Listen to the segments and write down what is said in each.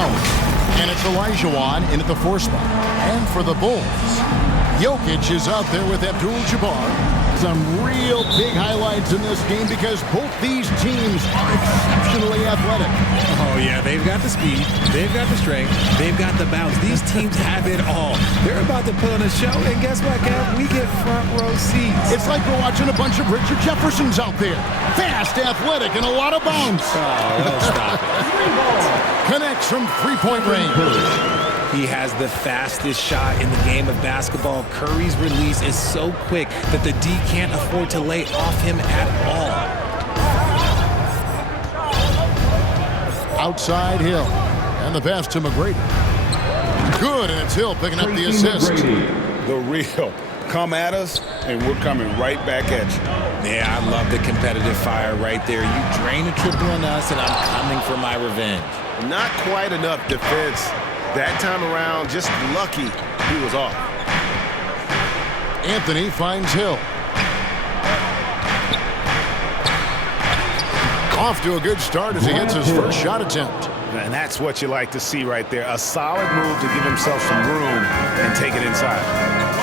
out. And it's Elijah in at the 4 spot. And for the Bulls, Jokic is out there with Abdul-Jabbar. Some real big highlights in this game because both these teams are exceptionally athletic. Oh, yeah, they've got the speed, they've got the strength, they've got the bounce. These teams have it all. They're about to put on a show, and guess what, Kev? We get front row seats. It's like we're watching a bunch of Richard Jeffersons out there. Fast, athletic, and a lot of bounce. Oh, stop it. Connects from three-point range. He has the fastest shot in the game of basketball. Curry's release is so quick that the D can't afford to lay off him at all. Outside Hill. And the pass to McGrady. Good, and it's Hill picking up the assist. The real. Come at us, and we're coming right back at you. Yeah, I love the competitive fire right there. You drain a triple on us, and I'm coming for my revenge. Not quite enough defense. That time around, just lucky he was off. Anthony finds Hill. Off to a good start as he hits his first shot attempt. And that's what you like to see right there. A solid move to give himself some room and take it inside.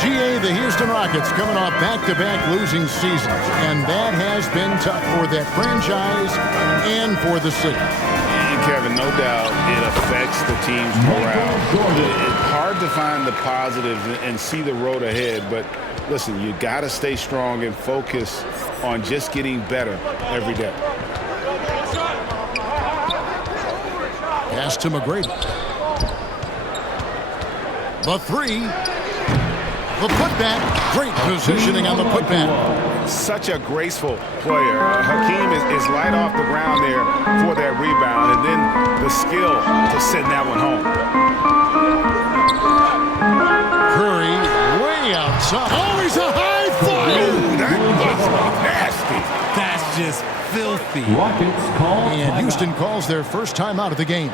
GA, the Houston Rockets coming off back-to-back losing seasons. And that has been tough for that franchise and for the city. Kevin, no doubt it affects the team's morale. It's hard to find the positives and see the road ahead, but listen, you got to stay strong and focus on just getting better every day. Pass to McGrady. The 3. The putback. Great positioning on the putback. Such a graceful player. Hakeem is light off the ground there for that rebound, and then the skill to send that one home. Curry way outside. Oh, he's a high five! Ooh, that was nasty. That's just filthy. Rockets call. And Houston calls their first time out of the game.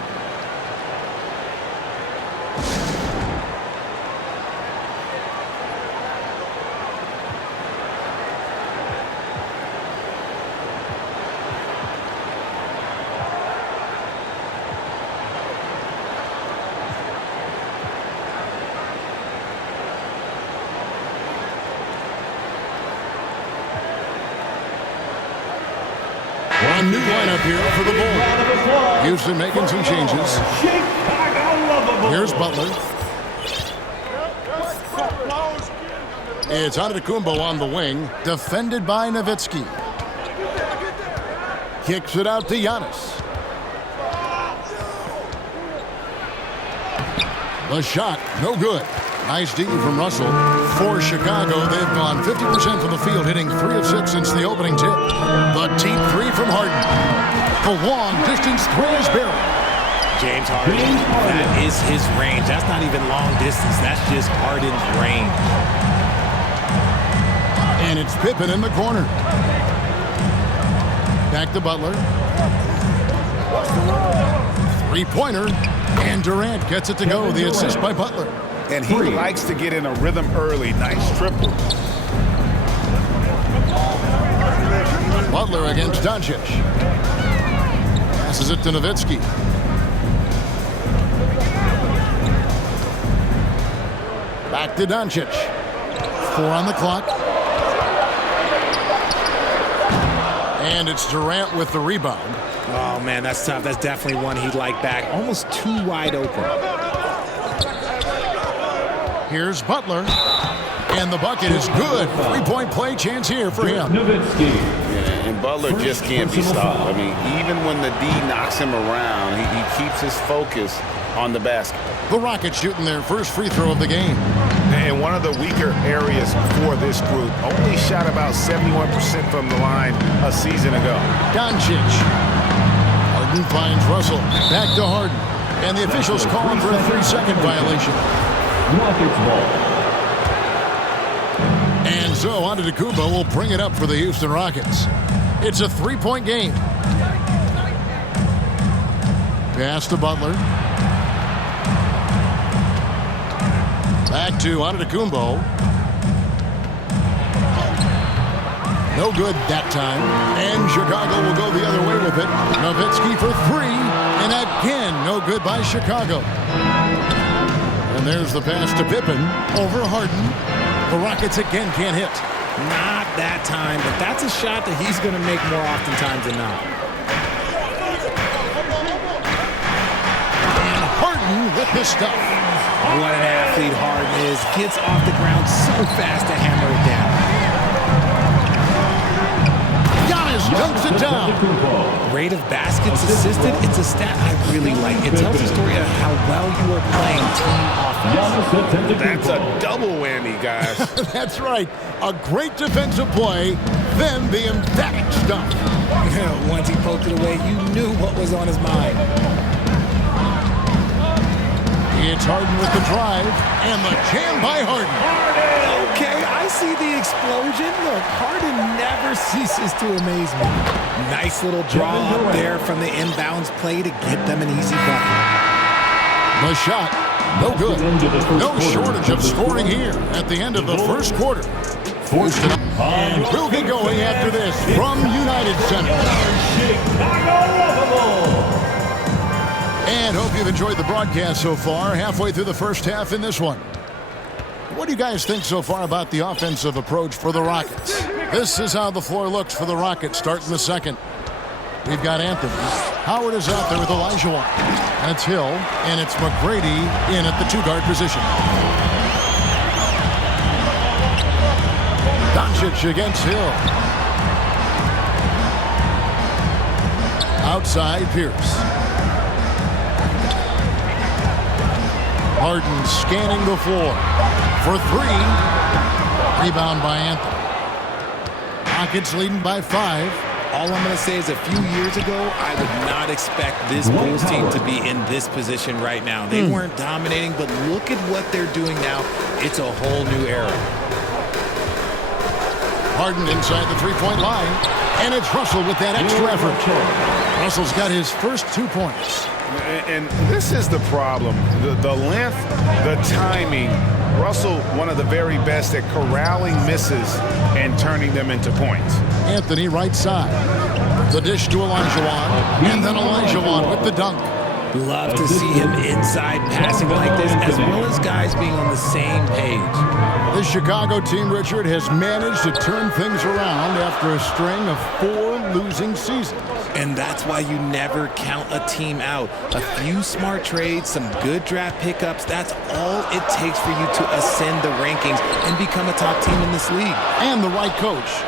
A new lineup here for the Bulls. Houston making some changes. Here's Butler. It's Antetokounmpo on the wing, defended by Nowitzki. Kicks it out to Giannis. The shot, no good. Nice D from Russell. For Chicago, they've gone 50% from the field, hitting 3 of 6 since the opening tip. The deep 3 from Harden. The long-distance 3 is buried. James Harden, that is his range. That's not even long distance. That's just Harden's range. And it's Pippen in the corner. Back to Butler. 3-pointer. And Durant gets it to go. The assist by Butler. And he likes to get in a rhythm early. Nice triple. Butler against Doncic. Passes it to Nowitzki. Back to Doncic. 4 on the clock. And it's Durant with the rebound. Oh, man, that's tough. That's definitely one he'd like back. Almost too wide open. Here's Butler. And the bucket is good. 3-point play chance here for him. Yeah, and Butler just can't be stopped. I mean, even when the D knocks him around, he keeps his focus on the basket. The Rockets shooting their first free throw of the game. And one of the weaker areas for this group, only shot about 71% from the line a season ago. Doncic. Harden finds Russell. Back to Harden. And the officials call him for a 3-second violation. Rockets ball. And so Antetokounmpo will bring it up for the Houston Rockets. It's a 3-point game. Pass to Butler. Back to Antetokounmpo. No good that time. And Chicago will go the other way with it. Nowitzki for 3. And again, no good by Chicago. And there's the pass to Pippen over Harden. The Rockets again can't hit. Not that time, but that's a shot that he's going to make more oftentimes than not. And Harden with the stuff. What an athlete Harden is. Gets off the ground so fast to hammer it down. Giannis dunks it down. Rate of baskets assisted, it's a stat I really like. It tells a story of how well you are playing team offense. That's a double whammy, guys. That's right. A great defensive play, then the emphatic stuff. Once he poked it away, you knew what was on his mind. It's Harden with the drive, and the jam by Harden. Okay, I see the explosion. Look, Harden never ceases to amaze me. Nice little draw up there from the inbounds play to get them an easy bucket. The shot, no good. No shortage of scoring here at the end of the first quarter. Forced it up, and we'll get going after this from United Center. And hope you've enjoyed the broadcast so far. Halfway through the first half in this one. What do you guys think so far about the offensive approach for the Rockets? This is how the floor looks for the Rockets starting the second. We've got Anthony. Howard is out there with Olajuwon. And it's Hill, and it's McGrady in at the two-guard position. Doncic against Hill. Outside, Pierce. Harden scanning the floor for three. Rebound by Anthony. Rockets leading by 5. All I'm going to say is a few years ago, I would not expect this Bulls team to be in this position right now. They weren't dominating, but look at what they're doing now. It's a whole new era. Harden inside the three-point line, and it's Russell with that extra effort. Russell's got his first 2 points. And this is the problem. The length, the timing. Russell, one of the very best at corralling misses and turning them into points. Anthony right side. The dish to Olajuwon, and then Olajuwon with the dunk. Love to see him inside passing like this, as well as guys being on the same page. The Chicago team, Richard, has managed to turn things around after a string of 4 losing seasons. And that's why you never count a team out. A few smart trades, some good draft pickups, that's all it takes for you to ascend the rankings and become a top team in this league. And the right coach.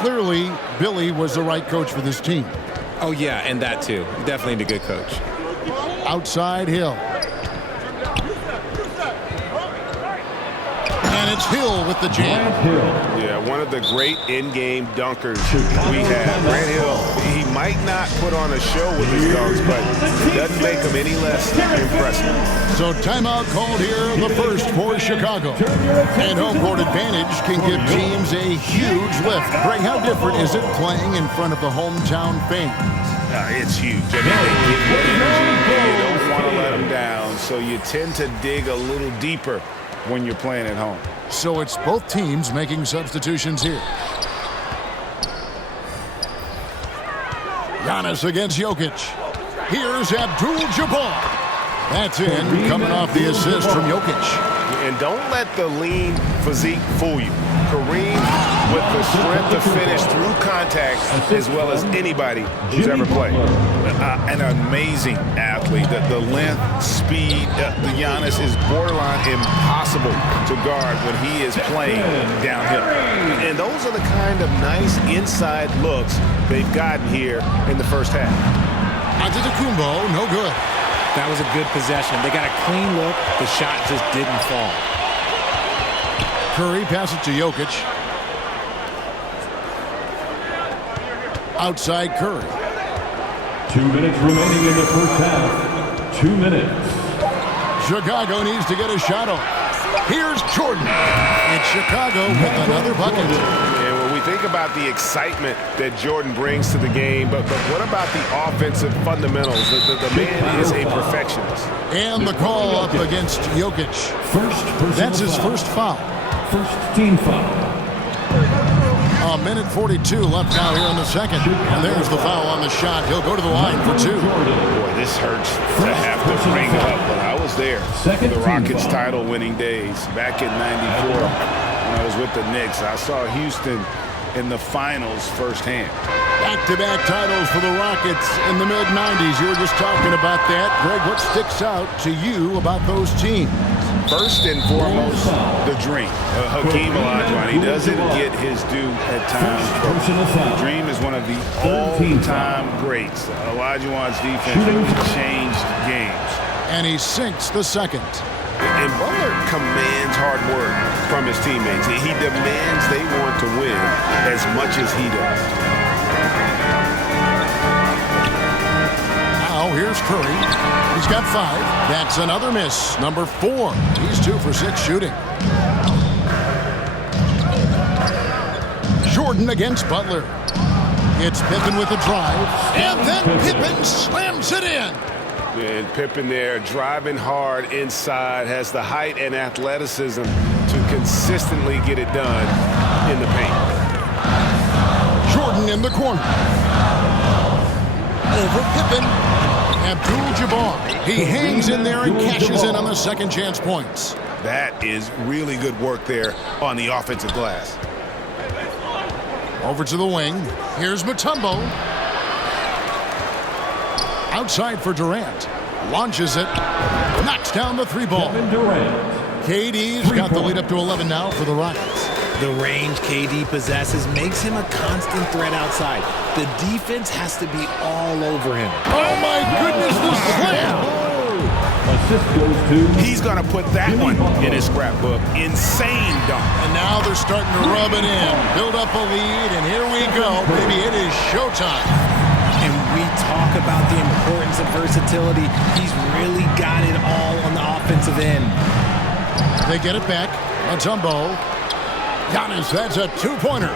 Clearly, Billy was the right coach for this team. Oh, yeah, and that too. Definitely a good coach. Outside Hill. And it's Hill with the jam. Yeah, one of the great in-game dunkers we have. Grant Hill, he might not put on a show with his dunks, but it doesn't make him any less impressive. So timeout called here, the first for Chicago. And home court advantage can give teams a huge lift. Greg, how different is it playing in front of the hometown fans? It's huge. I mean, they give you energy, and you don't want to let them down, so you tend to dig a little deeper when you're playing at home. So it's both teams making substitutions here. Giannis against Jokic. Here's Abdul-Jabbar. That's in, coming off the assist from Jokic. And don't let the lean physique fool you. Kareem with the strength to finish through contact as well as anybody who's ever played. An amazing athlete. The length, speed, the Giannis is borderline impossible to guard when he is playing downhill. And those are the kind of nice inside looks they've gotten here in the first half. Antetokounmpo, no good. That was a good possession. They got a clean look. The shot just didn't fall. Curry passes to Jokic. Outside Curry. 2 minutes remaining in the first half. 2 minutes. Chicago needs to get a shot off. Here's Jordan. And Chicago with another bucket. And when we think about the excitement that Jordan brings to the game, but what about the offensive fundamentals? The man is a perfectionist. And the call up against Jokic. First That's his first foul. First team foul. A minute 42 left now here in the second. And there's the foul on the shot. He'll go to the line for two. Boy, this hurts to have to bring up, but I was there for the Rockets title-winning days back in '94 when I was with the Knicks. I saw Houston in the finals firsthand. Back-to-back titles for the Rockets in the mid-'90s. You were just talking about that. Greg, what sticks out to you about those teams? First and foremost, the dream. Hakeem Olajuwon, he doesn't get his due at times. The dream is one of the all-time greats. Olajuwon's defense really changed games. And he sinks the second. And Butler commands hard work from his teammates. He demands they want to win as much as he does. Now here's Curry. He's got 5. That's another miss. Number 4. He's 2 for 6 shooting. Jordan against Butler. It's Pippen with a drive. And then Pippen slams it in. And Pippen there driving hard inside, has the height and athleticism to consistently get it done in the paint. Jordan in the corner. Over Pippen. Abdul-Jabbar. He hangs in there and cashes in on the second chance points. That is really good work there on the offensive glass. Over to the wing. Here's Mutombo. Outside for Durant. Launches it. Knocks down the 3-ball. KD's got the lead up to 11 now for the Rockets. The range KD possesses makes him a constant threat outside. The defense has to be all over him. Oh my goodness, the slam! Assist goes to... He's going to put that one in his scrapbook. Insane dunk. And now they're starting to rub it in. Build up a lead, and here we go. Baby, it is showtime. And we talk about the importance of versatility. He's really got it all on the offensive end. They get it back. Mutombo. Giannis, that's a 2-pointer.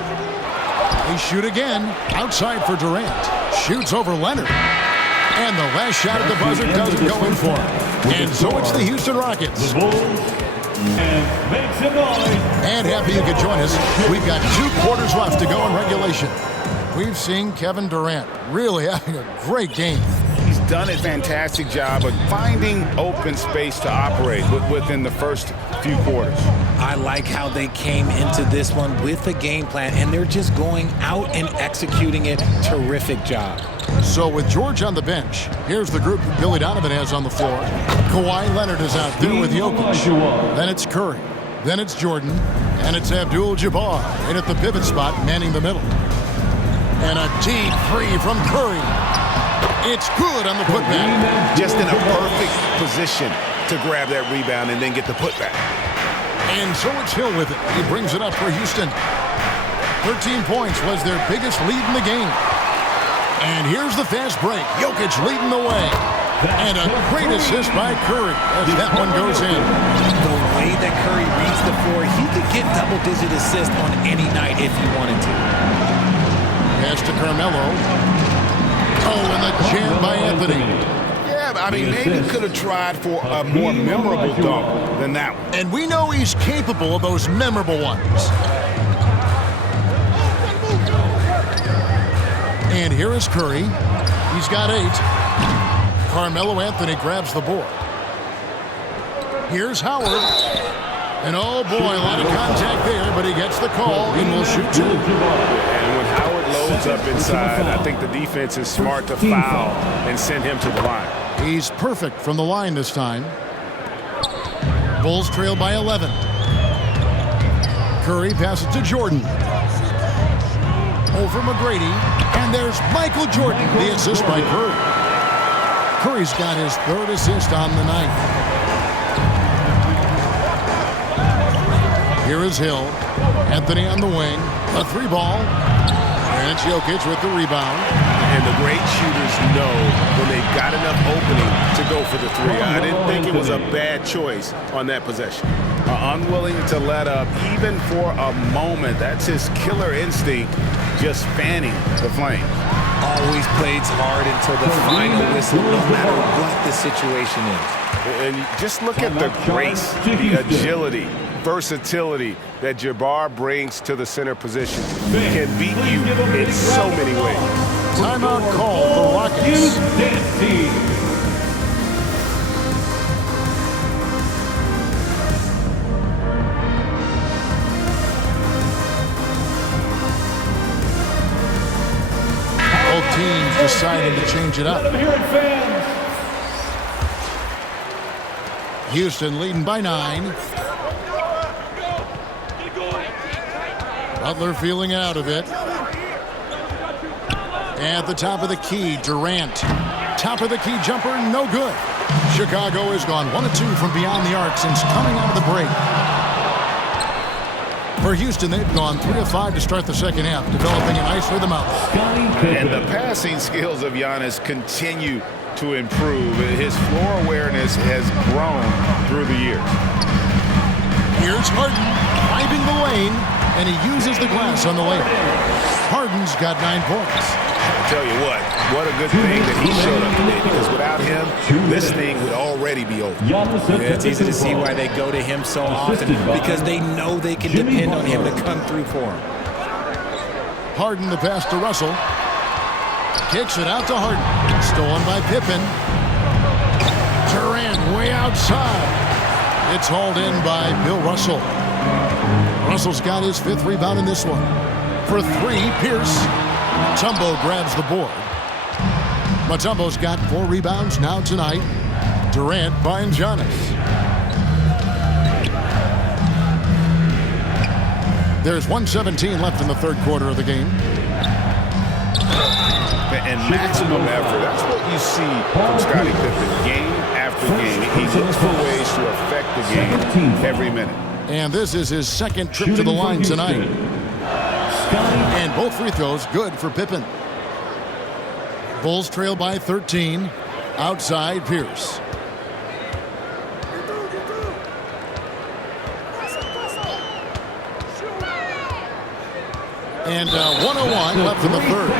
They shoot again. Outside for Durant. Shoots over Leonard. And the last shot at the buzzer doesn't go in for him. And so it's the Houston Rockets. The Bulls. And makes it noise. And happy you could join us. We've got 2 quarters left to go in regulation. We've seen Kevin Durant really having a great game. He's done a fantastic job of finding open space to operate within the first few quarters. I like how they came into this one with a game plan, and they're just going out and executing it. Terrific job. So with George on the bench, here's the group Billy Donovan has on the floor. Kawhi Leonard is out there with Jokic. Then it's Curry. Then it's Jordan. And it's Abdul-Jabbar in at the pivot spot, manning the middle. And a deep 3 from Curry. It's good on the putback. Just in a perfect position to grab that rebound and then get the putback. And so it's Hill with it. He brings it up for Houston. 13 points was their biggest lead in the game. And here's the fast break. Jokic leading the way. And a great assist by Curry as that one goes in. The way that Curry reads the floor, he could get double-digit assists on any night if he wanted to. Pass to Carmelo. Oh, and the jam by Anthony. Yeah, I mean, maybe could have tried for a more memorable dunk than that one. And we know he's capable of those memorable ones. And here is Curry. He's got 8. Carmelo Anthony grabs the board. Here's Howard. And oh boy, a lot of contact there, but he gets the call and will shoot 2. And when Howard loads up inside, I think the defense is smart to foul and send him to the line. He's perfect from the line this time. Bulls trail by 11. Curry passes to Jordan. Over McGrady. And there's Michael Jordan, the assist by Curry. Curry's got his 3rd assist on the night. Here is Hill. Anthony on the wing. A 3-ball. And it's Jokic with the rebound. And the great shooters know when they've got enough opening to go for the 3. I didn't think it was a bad choice on that possession. Unwilling to let up even for a moment. That's his killer instinct, just fanning the flame. Always plays hard until the final whistle, no matter what the situation is. And just look at the grace, the agility, versatility that Jabbar brings to the center position. He can beat you in so many ways. Timeout call, the Rockets. Both teams deciding to change it up. Houston leading by 9. Butler feeling out of it. At the top of the key, Durant. Top of the key jumper, no good. Chicago has gone 1 of 2 from beyond the arc since coming out of the break. For Houston, they've gone 3 of 5 to start the second half, developing a nice rhythm out. And the passing skills of Giannis continue to improve. His floor awareness has grown through the years. Here's Harden driving the lane, and he uses the glass on the layup. Harden's got 9 points. I tell you what a good thing that he showed up today, because without him, this thing would already be over. Yeah, it's easy to see why they go to him so often, because they know they can depend on him to come through for them. Harden the pass to Russell. Kicks it out to Harden. Stolen by Pippen. Durant way outside. It's hauled in by Bill Russell. Russell's got his 5th rebound in this one. For 3, Pierce. Mutombo grabs the board. Mutombo's got 4 rebounds now tonight. Durant finds Giannis. There's 1:17 left in the third quarter of the game. And maximum effort. That's what you see from Scottie Pippen game after game. He looks for ways to affect the game every minute. And this is his 2nd trip to the line tonight. And both free throws good for Pippen. Bulls trail by 13. Outside, Pierce. And 1:01 left in the third.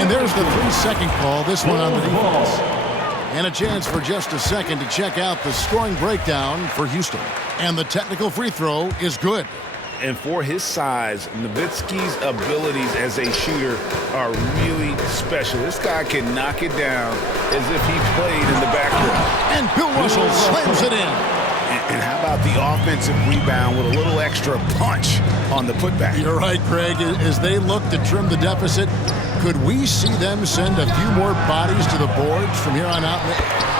And there's the 3-second call, this one on the defense. And a chance for just a second to check out the scoring breakdown for Houston. And the technical free throw is good. And for his size, Nowitzki's abilities as a shooter are really special. This guy can knock it down as if he played in the backcourt. And Bill Russell slams it in. And how about the offensive rebound with a little extra punch on the putback? You're right, Greg. As they look to trim the deficit, could we see them send a few more bodies to the boards from here on out?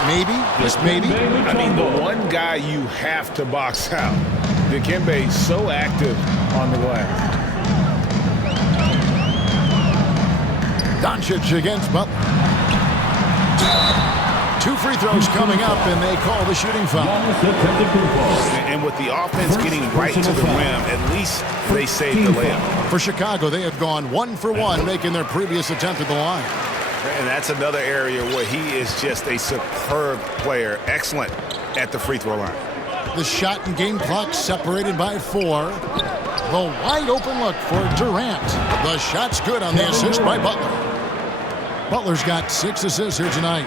Maybe, just maybe. I mean, the one guy you have to box out. Dikembe so active on the glass. Doncic against Butler. 2 free throws coming up, and they call the shooting foul. And with the offense getting right to the rim, at least they saved the layup. For Chicago, they have gone 1 for 1, making their previous attempt at the line. And that's another area where he is just a superb player. Excellent at the free throw line. The shot and game clock separated by 4. The wide open look for Durant. The shot's good on the assist by Butler. Butler's got 6 assists here tonight.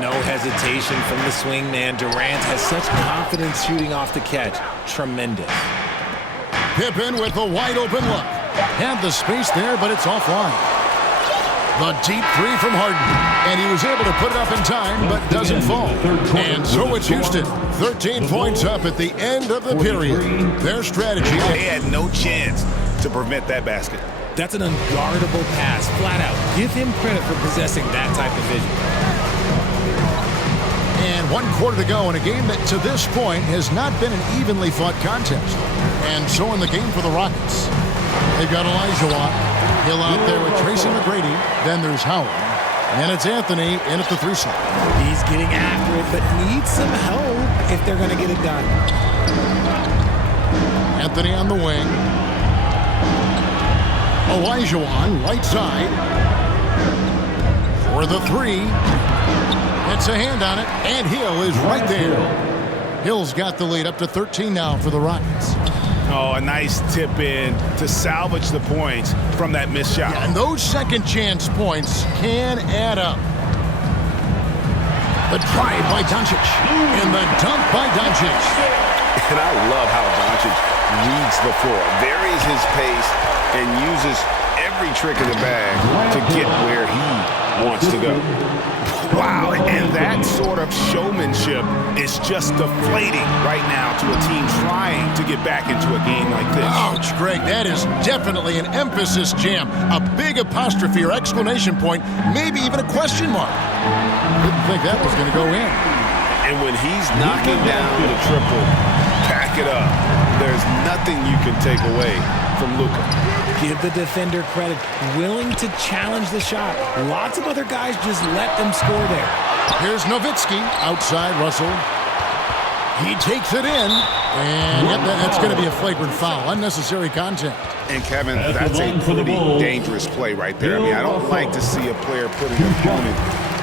No hesitation from the swing man. Durant has such confidence shooting off the catch. Tremendous. Pippen with the wide open look. Had the space there, but it's offline. The deep 3 from Harden. And he was able to put it up in time, but doesn't fall. And so it's Houston. 13 points up at the end of the period. Their strategy. They had no chance to prevent that basket. That's an unguardable pass, flat out. Give him credit for possessing that type of vision. And 1 quarter to go in a game that to this point has not been an evenly fought contest. And so in the game for the Rockets. They've got Elijah Watt. Hill out there with Tracy McGrady. Then there's Howard. And it's Anthony in at the 3 slot. He's getting after it, but needs some help if they're going to get it done. Anthony on the wing. Elijah Watt, right side. For the 3. It's a hand on it, and Hill is right there. Hill's got the lead up to 13 now for the Rockets. Oh, a nice tip in to salvage the points from that missed shot. Yeah, and those second chance points can add up. The drive by Doncic. And the dunk by Doncic. And I love how Doncic reads the floor, varies his pace, and uses every trick in the bag to get where he wants to go. Wow, and that sort of showmanship is just deflating right now to a team trying to get back into a game like this. Ouch, Greg, that is definitely an emphasis jam. A big apostrophe or exclamation point, maybe even a question mark. Didn't think that was going to go in. And when he's knocking down the triple, pack it up. There's nothing you can take away from Luka. Give the defender credit, willing to challenge the shot. Lots of other guys just let them score there. Here's Nowitzki, outside Russell. He takes it in, and yep, that's going to be a flagrant foul, unnecessary contact. And Kevin, that's a pretty dangerous play right there. I mean, I don't like to see a player put an opponent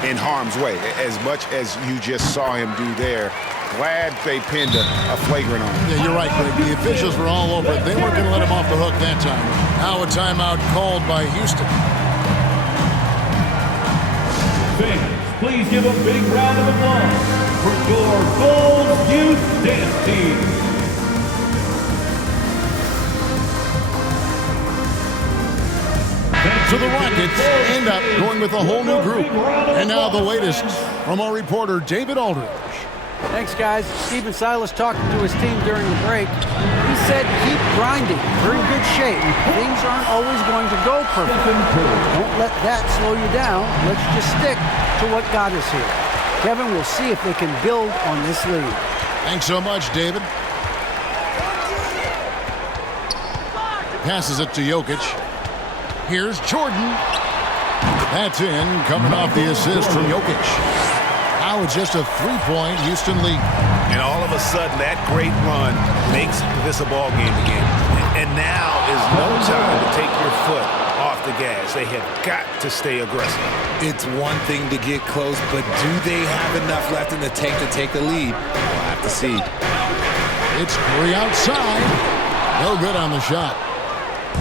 in harm's way, as much as you just saw him do there. Glad they pinned a flagrant on him. Yeah, you're right, Greg. The officials were all over it. They weren't going to let him off the hook that time. Now a timeout called by Houston. Fans, please give a big round of applause for your Gold Youth Dance Team. So the Rockets end up going with a whole new group. And now the latest from our reporter, David Aldridge. Thanks, guys. Stephen Silas talking to his team during the break. He said, keep grinding. We're in good shape. Things aren't always going to go perfect. Don't let that slow you down. Let's just stick to what got us here. Kevin, we'll see if they can build on this lead. Thanks so much, David. Passes it to Jokic. Here's Jordan. That's in, coming off the assist from Jokic. Now it's just a three-point Houston lead. And all of a sudden, that great run makes this a ball game again. And now is no time to take your foot off the gas. They have got to stay aggressive. It's one thing to get close, but do they have enough left in the tank to take the lead? We'll have to see. It's Curry outside. No good on the shot.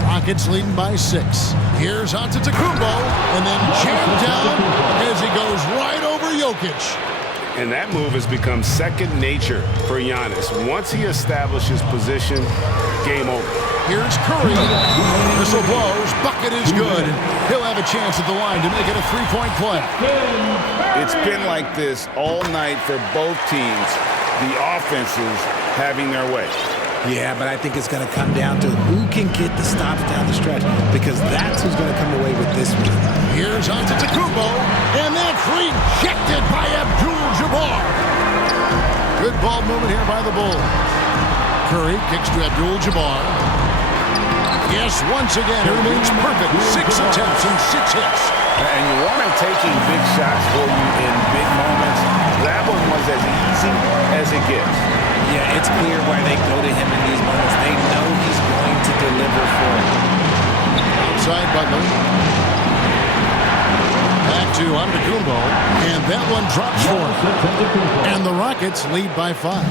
Rockets leading by 6. Here's Antetokounmpo, and then jammed down as he goes right over Jokic. And that move has become second nature for Giannis. Once he establishes position, game over. Here's Curry. Whistle blows. Bucket is good. He'll have a chance at the line to make it a three-point play. It's been like this all night for both teams. The offenses having their way. Yeah, but I think it's going to come down to who can get the stops down the stretch, because that's who's going to come away with this one. Here's Antetokounmpo, and that's rejected by Abdul-Jabbar. Good ball movement here by the Bulls. Curry kicks to Abdul-Jabbar. Yes, once again, he remains perfect. 6 attempts and 6 hits. And you want him taking big shots for you in big moments. That one was as easy as it gets. Yeah, it's clear why they go to him in these moments. They know he's going to deliver for them. Outside Butler. Back to Antetokounmpo, and that one drops for him. And the Rockets lead by 5.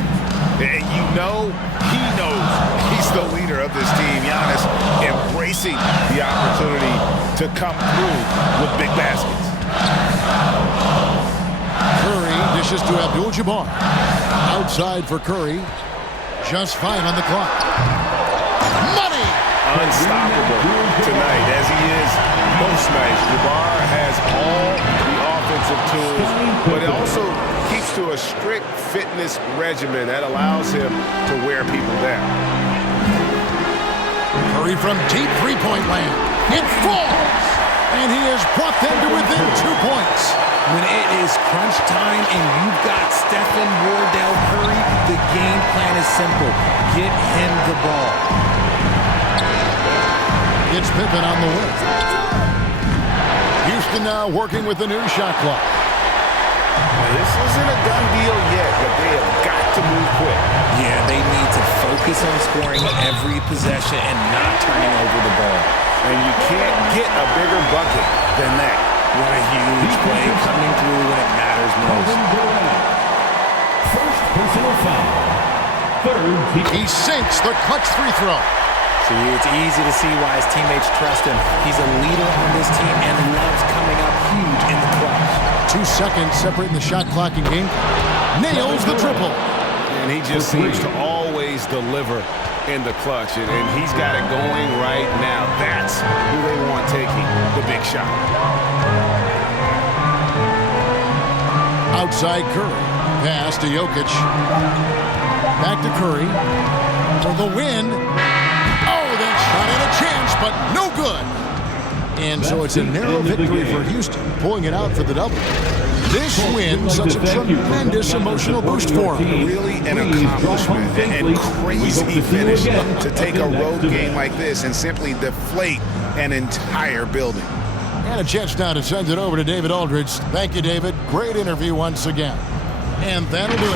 And you know he knows he's the leader of this team. Giannis embracing the opportunity to come through with big baskets. Curry dishes to Abdul-Jabbar. Outside for Curry. Just 5 on the clock. Money! Unstoppable tonight, as he is most nights. Jabbar has all the offensive tools, but it also keeps to a strict fitness regimen that allows him to wear people down. Curry from deep three-point land. It falls! And he has brought them to within 2 points. When it is crunch time and you've got Stephen Wardell Curry, the game plan is simple. Get him the ball. It's Pippen on the wing. Houston now working with the new shot clock. Now, this isn't a done deal yet, but they have got to move quick. Yeah, they need to focus on scoring every possession and not turning over the ball. And you can't get a bigger bucket than that. What a huge play coming through when it matters most. First personal foul. Third. He sinks the clutch free throw. See, it's easy to see why his teammates trust him. He's a leader on this team and loves coming up huge in the clutch. 2 seconds separating the shot clock and game. Nails the triple. And he just seems to always always deliver in the clutch, and he's got it going right now. That's who they want taking the big shot. Outside Curry. Pass to Jokic. Back to Curry. For the win. Oh, that shot had a chance, but no good. And so it's a narrow victory for Houston, pulling it out for the double. This win such a tremendous emotional boost for him. Really an accomplishment and crazy finish to take a road game like this and simply deflate an entire building. And a chance now to send it over to David Aldridge. Thank you, David. Great interview once again. And that'll do it